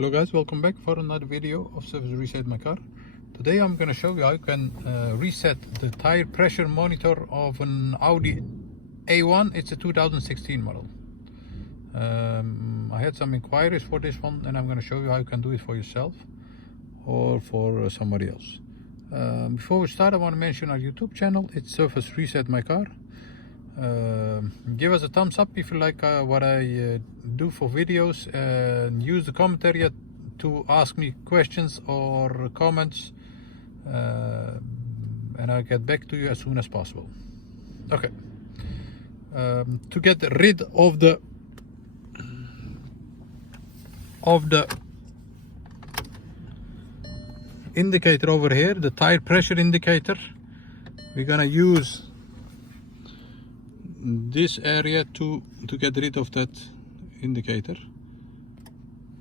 Hello guys, welcome back for another video of Service Reset My Car. Today I'm going to show you how you can reset the tire pressure monitor of an Audi A1. It's a 2016 model. I had some inquiries for this one and I'm going to show you how you can do it for yourself or for somebody else. Before we start, I want to mention our YouTube channel. It's Service Reset My Car. Give us a thumbs up if you like what I do for videos, and use the comment area to ask me questions or comments, and I'll get back to you as soon as possible. Okay, to get rid of the indicator over here, the tire pressure indicator, we're gonna use this area to get rid of that indicator.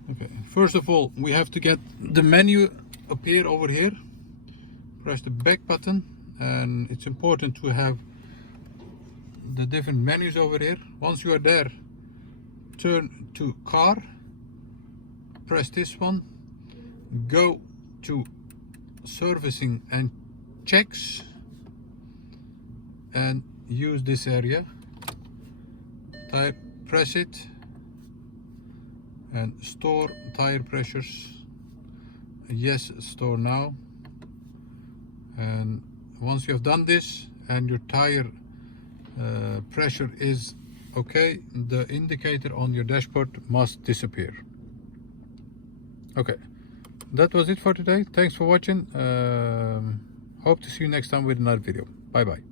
Okay, first of all we have to get the menu appear over here. Press the back button, and it's important to have the different menus over here. Once you are there, turn to car, press this one, go to servicing and checks, and use this area. Press it and store tire pressures. Yes, store now. And once you have done this and your tire pressure is okay, the indicator on your dashboard must disappear. Okay, that was it for today. Thanks for watching. Hope to see you next time with another video. Bye bye.